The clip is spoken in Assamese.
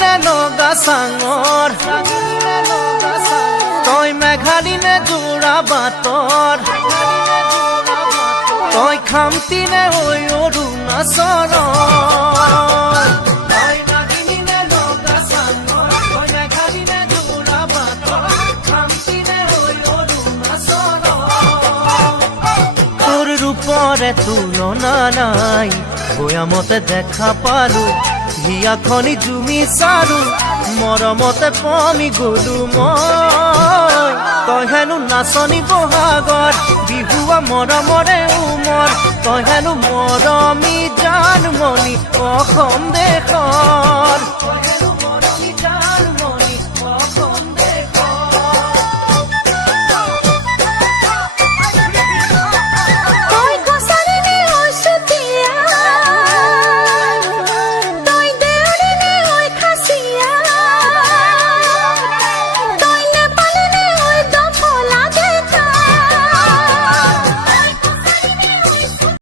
নে নগা চাঙৰ তই মেঘালী নে যোৰা বাটৰ তই খামতি নে হৈ অৰুণাচলৰ ৰূপৰে তুলনা নাই বয়ামতে দেখা পালো হিয়াখনি জুমি চালো মৰমতে পমি গলো মই তই হেনো নাচনি বহাগত বিহুৱা মৰমৰে উমৰ তই হেনো মৰমি জানমণি অসম দেশৰ